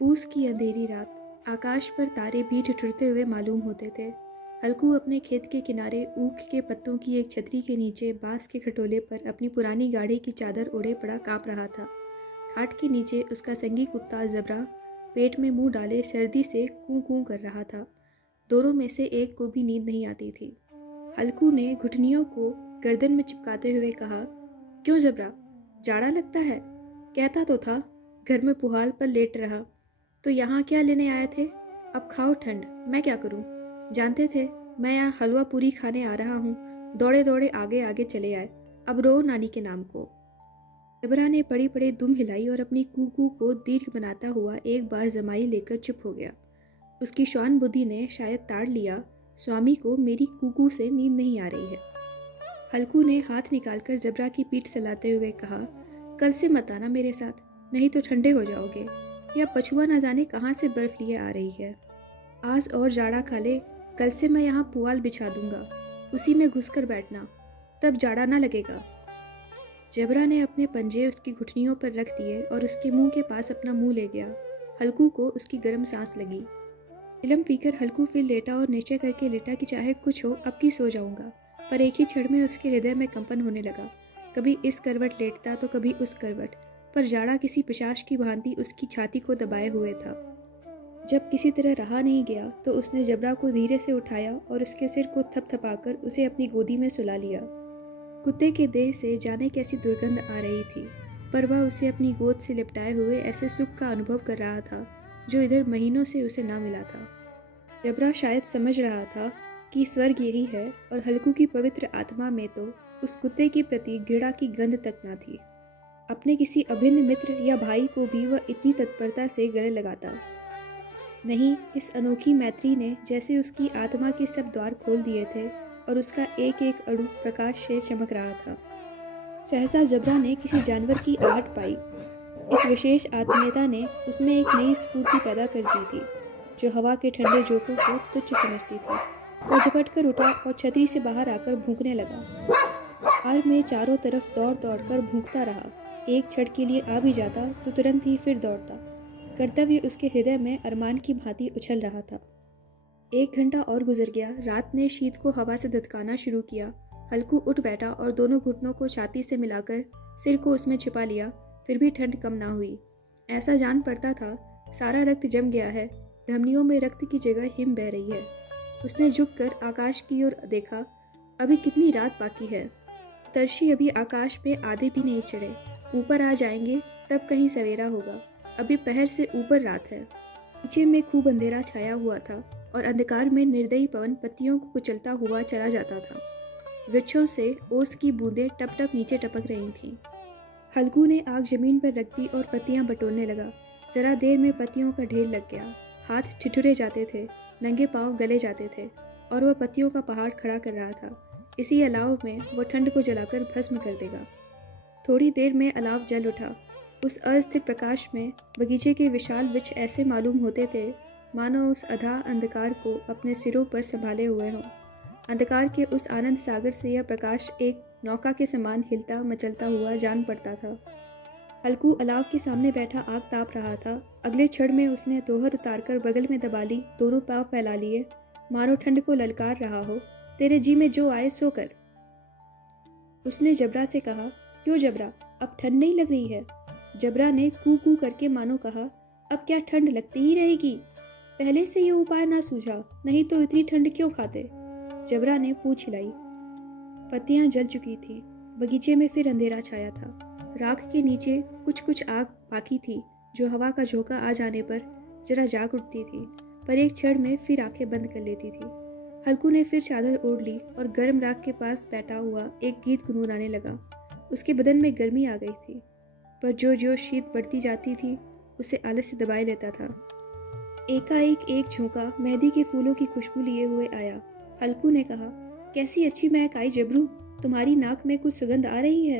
पूस की अंधेरी रात, आकाश पर तारे भी ठिठुरते हुए मालूम होते थे। हल्कू अपने खेत के किनारे ऊख के पत्तों की एक छतरी के नीचे बांस के खटोले पर अपनी पुरानी गाड़ी की चादर ओढ़े पड़ा कांप रहा था। खाट के नीचे उसका संगी कुत्ता जबरा पेट में मुंह डाले सर्दी से कूं कूं कर रहा था। दोनों में से एक को भी नींद नहीं आती थी। हल्कू ने घुटनियों को गर्दन में चिपकाते हुए कहा, क्यों जबरा, जाड़ा लगता है? कहता तो था घर में पुहाल पर लेट रहा। तो यहाँ क्या लेने आए थे? अब खाओ ठंड, मैं क्या करूं? जानते थे मैं यहाँ हलवा पूरी खाने आ रहा हूँ। दौड़े दौड़े आगे आगे चले आए। अब रो नानी के नाम को। जबरा ने बड़ी बड़ी दुम हिलाई और अपनी कूकू को दीर्घ बनाता हुआ एक बार जमाई लेकर चुप हो गया। उसकी श्वान बुद्धि ने शायद ताड़ लिया, स्वामी को मेरी कूकू से नींद नहीं आ रही है। हल्कू ने हाथ निकालकर जबरा की पीठ सहलाते हुए कहा, कल से मत आना मेरे साथ, नहीं तो ठंडे हो जाओगे। या पछुआ ना जाने कहाँ से बर्फ लिए आ रही है। आज और जाड़ा खा ले, कल से मैं यहाँ पुआल बिछा दूंगा, उसी में घुसकर बैठना, तब जाड़ा ना लगेगा। जबरा ने अपने पंजे उसकी घुटनियों पर रख दिए और उसके मुंह के पास अपना मुंह ले गया। हल्कू को उसकी गर्म सांस लगी। इलम पीकर हल्कू फिर लेटा और निश्चय करके लेटा कि चाहे कुछ हो अब की सो जाऊंगा। पर एक ही क्षण में उसके हृदय में कंपन होने लगा। कभी इस करवट लेटता तो कभी उस करवट, पर जाड़ा किसी पिशाच की भांति उसकी छाती को दबाए हुए था। जब किसी तरह रहा नहीं गया तो उसने जबरा को धीरे से उठाया और उसके सिर को थपथपाकर उसे अपनी गोदी में सुला लिया। कुत्ते के देह से जाने कैसी दुर्गंध आ रही थी, पर वह उसे अपनी गोद से लिपटाए हुए ऐसे सुख का अनुभव कर रहा था जो इधर महीनों से उसे ना मिला था। जबरा शायद समझ रहा था कि स्वर्ग यही है, और हल्कू की पवित्र आत्मा में तो उस कुत्ते के प्रति घृणा की गंध तक न थी। अपने किसी अभिन्न मित्र या भाई को भी वह इतनी तत्परता से गले लगाता नहीं। इस अनोखी मैत्री ने जैसे उसकी आत्मा के सब द्वार खोल दिए थे और उसका एक एक अणु प्रकाश से चमक रहा था। सहसा जबरा ने किसी जानवर की आहट पाई। इस विशेष आत्मीयता ने उसमें एक नई स्फूर्ति पैदा कर दी थी, जो हवा के ठंडे झोंकों को तुच्छ समझती थी। वह झपट कर उठा और छतरी से बाहर आकर भूंकने लगा। हार में चारों तरफ दौड़ दौड़ कर भूंकता रहा। एक क्षण के लिए आ भी जाता तो तुरंत ही फिर दौड़ता। कर्तव्य उसके हृदय में अरमान की भांति उछल रहा था। 1 घंटा और गुजर गया। रात ने शीत को हवा से धधकाना शुरू किया। हल्कू उठ बैठा और दोनों घुटनों को छाती से मिलाकर सिर को उसमें छिपा लिया। फिर भी ठंड कम ना हुई। ऐसा जान पड़ता था सारा रक्त जम गया है, धमनियों में रक्त की जगह हिम बह रही है। उसने झुककर आकाश की ओर देखा। अभी कितनी रात बाकी है। तरशी अभी आकाश में आधे भी नहीं चढ़े। ऊपर आ जाएंगे तब कहीं सवेरा होगा। अभी पहर से ऊपर रात है। नीचे में खूब अंधेरा छाया हुआ था और अंधकार में निर्दयी पवन पत्तियों को कुचलता हुआ चला जाता था। वृक्षों से ओस की बूंदें टप टप नीचे टपक रही थीं। हल्कू ने आग जमीन पर रख दी और पत्तियां बटोरने लगा। जरा देर में पत्तियों का ढेर लग गया। हाथ ठिठुरे जाते थे, नंगे पांव गले जाते थे और वह पत्तियों का पहाड़ खड़ा कर रहा था। इसी अलाव में वह ठंड को जलाकर भस्म कर देगा। थोड़ी देर में अलाव जल उठा। उस अस्थिर प्रकाश में बगीचे के विशाल वृक्ष ऐसे मालूम होते थे मानो उस अथाह अंधकार को अपने सिरों पर संभाले हुए हों। अंधकार के उस आनंद सागर से यह प्रकाश एक नौका के समान हिलता मचलता हुआ जान पड़ता था। हल्कू अलाव के सामने बैठा आग ताप रहा था। अगले क्षण में उसने दोहर उतारकर बगल में दबा ली, दोनों पांव फैला लिए, मानो ठंड को ललकार रहा हो। तेरे जी में जो आए सो कर। उसने जबरा से कहा, क्यों जबरा, अब ठंड नहीं लग रही है? जबरा ने कू कू करके मानो कहा, अब क्या ठंड लगती ही रहेगी? पहले से ये उपाय ना सूझा, नहीं तो इतनी ठंड क्यों खाते? जबरा ने पूछ हिलाई। पत्तियां जल चुकी थी। बगीचे में फिर अंधेरा छाया था। राख के नीचे कुछ कुछ आग बाकी थी, जो हवा का झोंका आ जाने पर जरा जाग उठती थी, पर एक क्षण में फिर आंखें बंद कर लेती थी। हल्कू ने फिर चादर ओढ़ ली और गर्म राख के पास बैठा हुआ एक गीत गुनगुनाने लगा। उसके बदन में गर्मी आ गई थी, पर जो जो शीत बढ़ती जाती थी उसे आलस्य दबाए लेता था। एकाएक एक झोंका मेहंदी के फूलों की खुशबू लिए हुए आया। हल्कू ने कहा, कैसी अच्छी महक आई जबरू, तुम्हारी नाक में कुछ सुगंध आ रही है।